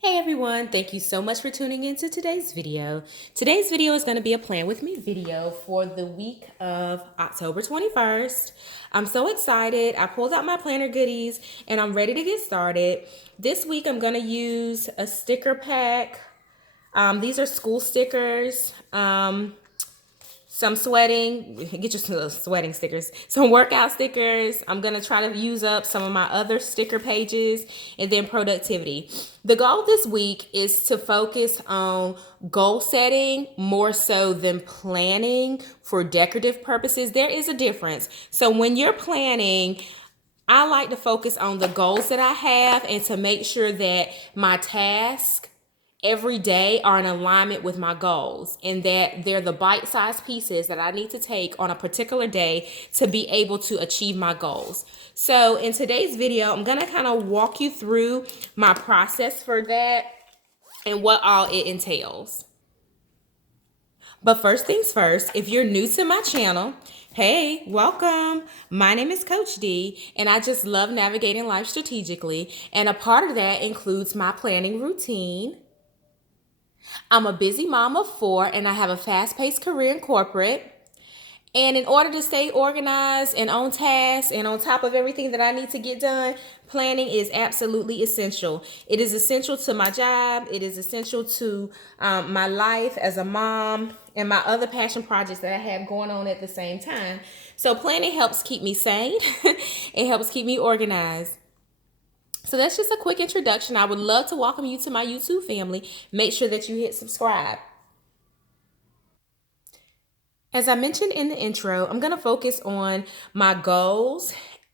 Hey everyone, thank you so much for tuning into today's video. Today's video is going to be a plan with me video for the week of October 21st. I'm so excited. I pulled out my planner goodies and I'm ready to get started. This week I'm going to use a sticker pack. These are school stickers. Some sweating, get you some sweating stickers, some workout stickers. I'm gonna try to use up some of my other sticker pages, and then productivity. The goal this week is to focus on goal setting more so than planning for decorative purposes. There is a difference. So when you're planning, I like to focus on the goals that I have and to make sure that my task every day are in alignment with my goals and that they're the bite-sized pieces that I need to take on a particular day to be able to achieve my goals. So in today's video, I'm going to kind of walk you through my process for that and what all it entails. But first things first, if you're new to my channel, hey, welcome. My name is Coach D, and I just love navigating life strategically. And a part of that includes my planning routine. I'm a busy mom of four, and I have a fast-paced career in corporate. And in order to stay organized and on task and on top of everything that I need to get done, planning is absolutely essential. It is essential to my job. It is essential to my life as a mom and my other passion projects that I have going on at the same time. So planning helps keep me sane. It helps keep me organized. So that's just a quick introduction. I would love to welcome you to my YouTube family. Make sure that you hit subscribe. As I mentioned in the intro, I'm going to focus on my goals,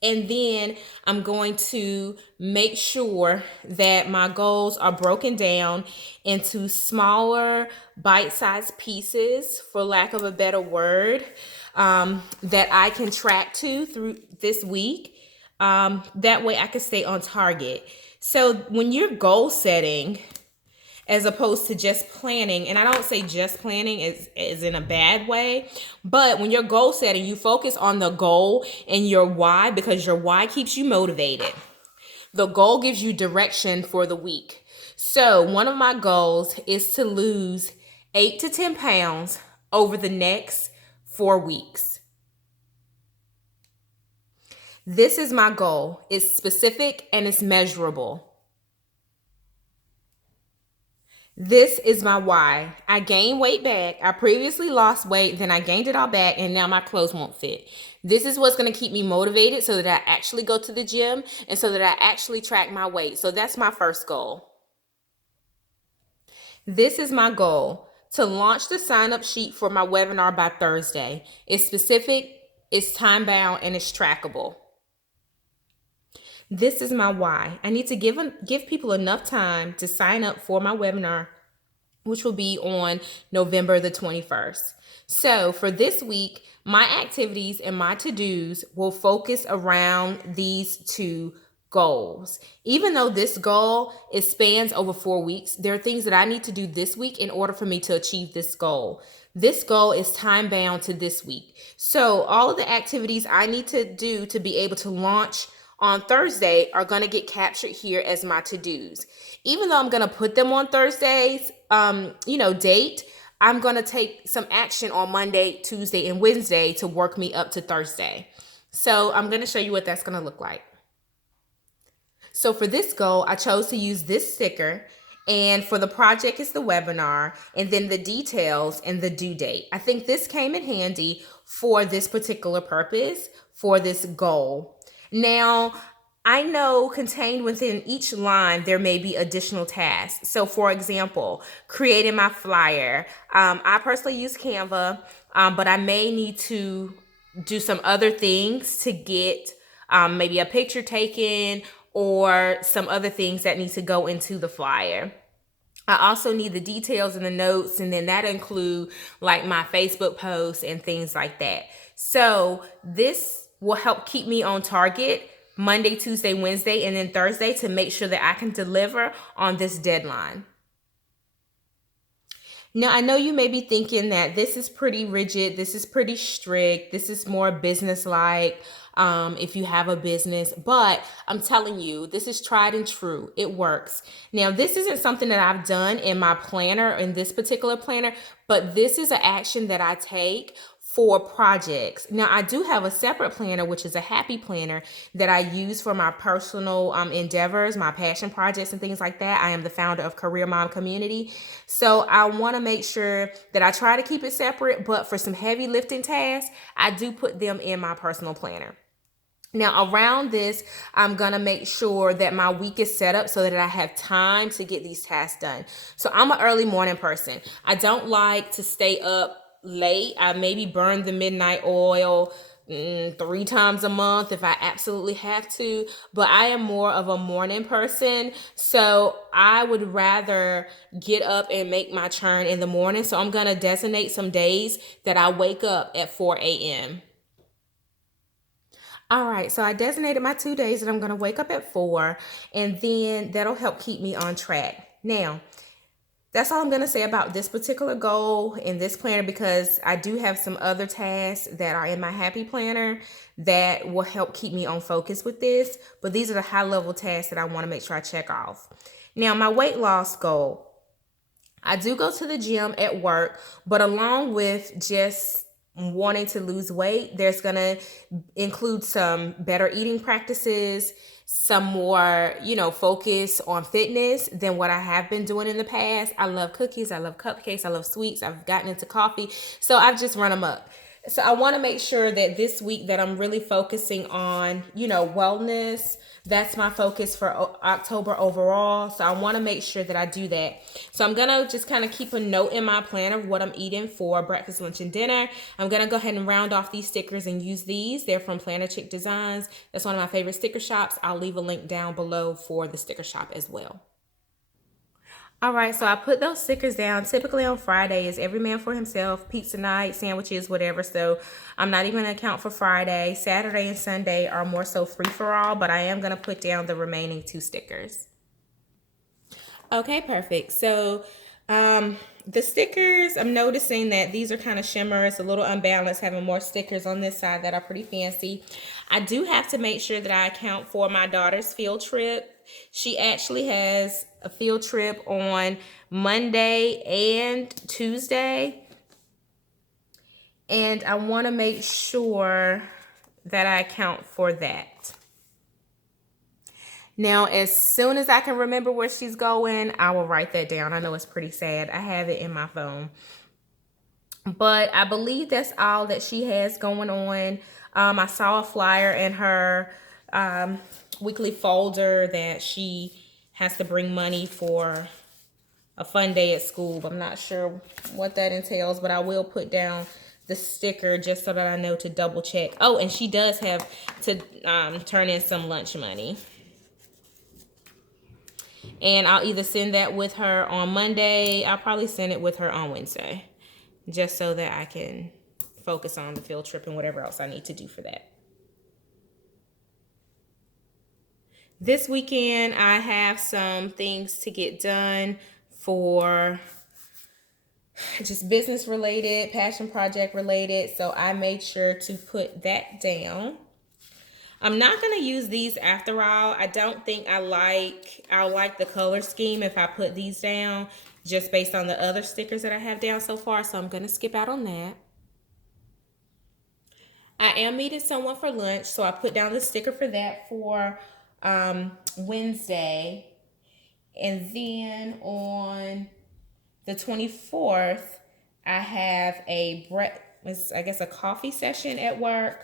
and then I'm going to make sure that my goals are broken down into smaller bite-sized pieces, for lack of a better word, that I can track to through this week. That way I can stay on target. So when you're goal setting, as opposed to just planning. And I don't say just planning is in a bad way, but when you're goal setting, you focus on the goal and your why, because your why keeps you motivated. The goal gives you direction for the week. So one of my goals is to lose 8 to 10 pounds over the next 4 weeks. This is my goal. It's specific and it's measurable. This is my why. I gained weight back. I previously lost weight, then I gained it all back, and now my clothes won't fit. This is what's going to keep me motivated so that I actually go to the gym and so that I actually track my weight. So that's my first goal. This is my goal, to launch the sign-up sheet for my webinar by Thursday. It's specific, it's time-bound, and it's trackable. This is my why. I need to give people enough time to sign up for my webinar, which will be on November the 21st. So for this week, my activities and my to-dos will focus around these two goals. Even though this goal spans over 4 weeks, there are things that I need to do this week in order for me to achieve this goal. This goal is time bound to this week. So all of the activities I need to do to be able to launch on Thursday are going to get captured here as my to-dos. Even though I'm going to put them on Thursday's date, I'm going to take some action on Monday, Tuesday, and Wednesday to work me up to Thursday. So I'm going to show you what that's going to look like. So for this goal, I chose to use this sticker, and for the project it's the webinar, and then the details and the due date. I think this came in handy for this particular purpose, for this goal. Now, I know contained within each line, there may be additional tasks. So for example, creating my flyer. I personally use Canva, but I may need to do some other things to get maybe a picture taken or some other things that need to go into the flyer. I also need the details and the notes, and then that include like my Facebook posts and things like that. So this will help keep me on target Monday, Tuesday, Wednesday, and then Thursday to make sure that I can deliver on this deadline. Now, I know you may be thinking that this is pretty rigid, this is pretty strict, this is more business-like. if you have a business. But I'm telling you, this is tried and true. It works. Now, this isn't something that I've done in my planner, in this particular planner, but this is an action that I take for projects. Now, I do have a separate planner, which is a happy planner that I use for my personal endeavors, my passion projects and things like that. I am the founder of Career Mom Community. So I want to make sure that I try to keep it separate, but for some heavy lifting tasks, I do put them in my personal planner. Now, around this, I'm going to make sure that my week is set up so that I have time to get these tasks done. So I'm an early morning person. I don't like to stay up late. I maybe burn the midnight oil 3 times a month if I absolutely have to, but I am more of a morning person. So I would rather get up and make my churn in the morning. So I'm going to designate some days that I wake up at 4 a.m. All right, so I designated my 2 days that I'm going to wake up at 4, and then that'll help keep me on track. Now, that's all I'm going to say about this particular goal in this planner, because I do have some other tasks that are in my happy planner that will help keep me on focus with this. But these are the high level tasks that I want to make sure I check off. Now, my weight loss goal. I do go to the gym at work, but along with just wanting to lose weight, there's going to include some better eating practices, some more, focus on fitness than what I have been doing in the past. I love cookies. I love cupcakes. I love sweets. I've gotten into coffee. So I've just run them up. So I want to make sure that this week that I'm really focusing on, wellness. That's my focus for October overall. So I want to make sure that I do that. So I'm going to just kind of keep a note in my planner of what I'm eating for breakfast, lunch, and dinner. I'm going to go ahead and round off these stickers and use these. They're from Planner Chick Designs. That's one of my favorite sticker shops. I'll leave a link down below for the sticker shop as well. All right, so I put those stickers down. Typically on Fridays, every man for himself, pizza night, sandwiches, whatever. So I'm not even going to account for Friday. Saturday and Sunday are more so free for all, but I am going to put down the remaining 2 stickers. Okay, perfect. So the stickers, I'm noticing that these are kind of shimmer. It's a little unbalanced, having more stickers on this side that are pretty fancy. I do have to make sure that I account for my daughter's field trip. She actually has a field trip on Monday and Tuesday. And I want to make sure that I account for that. Now, as soon as I can remember where she's going, I will write that down. I know it's pretty sad. I have it in my phone. But I believe that's all that she has going on. I saw a flyer in her weekly folder that she has to bring money for a fun day at school. I'm not sure what that entails, but I will put down the sticker just so that I know to double check. Oh, and she does have to turn in some lunch money. And I'll either send that with her on Monday. I'll probably send it with her on Wednesday, just so that I can focus on the field trip and whatever else I need to do for that. This weekend, I have some things to get done for just business related, passion project related. So I made sure to put that down. I'm not going to use these after all. I don't think I'll like the color scheme if I put these down, just based on the other stickers that I have down so far. So I'm going to skip out on that. I am meeting someone for lunch, so I put down the sticker for that for Wednesday. And then on the 24th, I have a coffee session at work.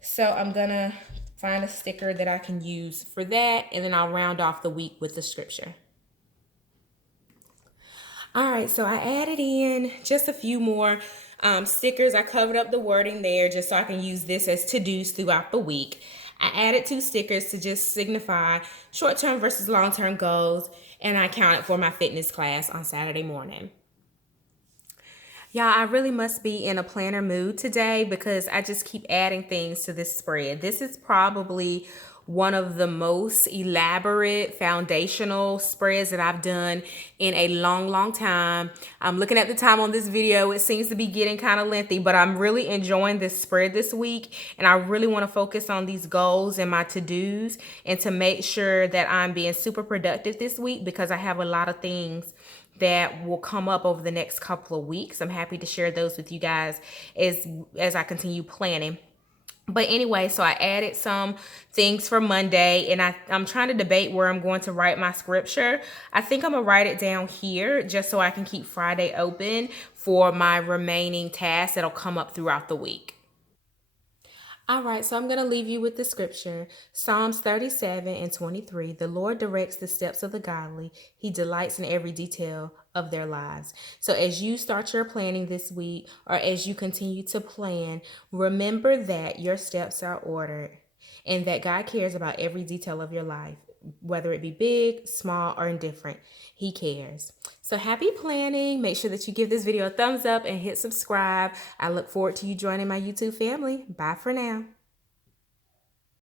So I'm going to find a sticker that I can use for that, and then I'll round off the week with the scripture. All right, so I added in just a few more stickers. I covered up the wording there just so I can use this as to-dos throughout the week. I added 2 stickers to just signify short-term versus long-term goals, and I counted for my fitness class on Saturday morning. Y'all, I really must be in a planner mood today because I just keep adding things to this spread. This is probably one of the most elaborate foundational spreads that I've done in a long time. I'm looking at the time on this video. It seems to be getting kind of lengthy, but I'm really enjoying this spread this week. And I really want to focus on these goals and my to-dos and to make sure that I'm being super productive this week, because I have a lot of things that will come up over the next couple of weeks. I'm happy to share those with you guys as I continue planning. But anyway, so I added some things for Monday, and I'm trying to debate where I'm going to write my scripture. I think I'm gonna write it down here just so I can keep Friday open for my remaining tasks that'll come up throughout the week. All right, so I'm going to leave you with the scripture. Psalms 37:23. The Lord directs the steps of the godly. He delights in every detail of their lives. So as you start your planning this week, or as you continue to plan, remember that your steps are ordered and that God cares about every detail of your life, whether it be big, small, or indifferent. He cares. So happy planning. Make sure that you give this video a thumbs up and hit subscribe. I look forward to you joining my YouTube family. Bye for now.